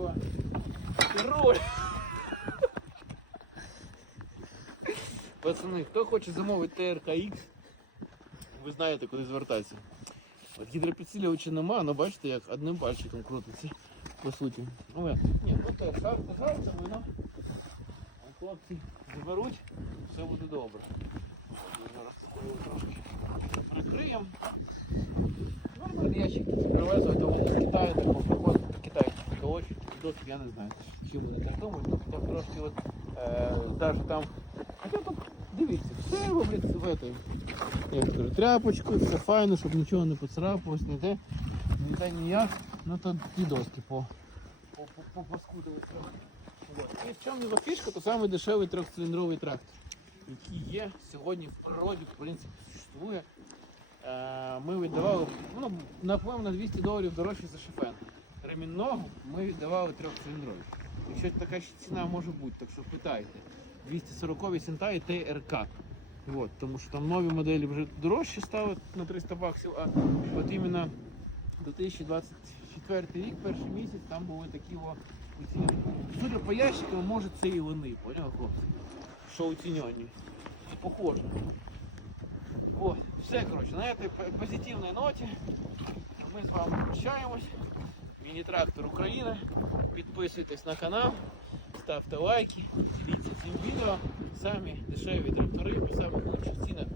діла. Руль! Пацани, хто хоче замовити TRKX, ви знаєте, куди звертатися. От гідропідсилювача нема, але бачите, як одним пальчиком крутиться. По суті. Але, ні, ну, ну так, жарко, жарко, воно. А хлопці заберуть, все буде добре. Прикриємо. Нормальний ящик привезли, тому з Китаю, так Дощ, я не знаю, чим вони так думають, ну хоча трошки от, е, навіть там, хоча тут, дивіться, все роблять в этой, як кажу, тряпочкою, все файно, щоб нічого не поцарапалось, ніде, ніде ніяк, ну то ті доски по, по, по, по. Вот. І в чому його фішка, то самий дешевий трьохциліндровий трактор, який є сьогодні в природі, в принципі, существує. Е, Ми віддавали, ну, напевно, на 200 доларів дорожче за шифен. Ремінного ми віддавали трьохциліндровий. Якщо така ще ціна може бути, так що питайте. 240 синта і ТРК. От, тому що там нові моделі вже дорожче ставить на 300 баксів, а от іменно 2024 рік, перший місяць, там були такі о, оці. Судя по ящикам, може це і вони, поняв, хлопці? Що оцінені. Похоже. От, все, коротше, на по- позитивній ноті ми з вами прощаємось. Міні-трактор України. Підписуйтесь на канал, ставте лайки, діліться цим відео. Самі дешеві трактори, по самих лучших цінах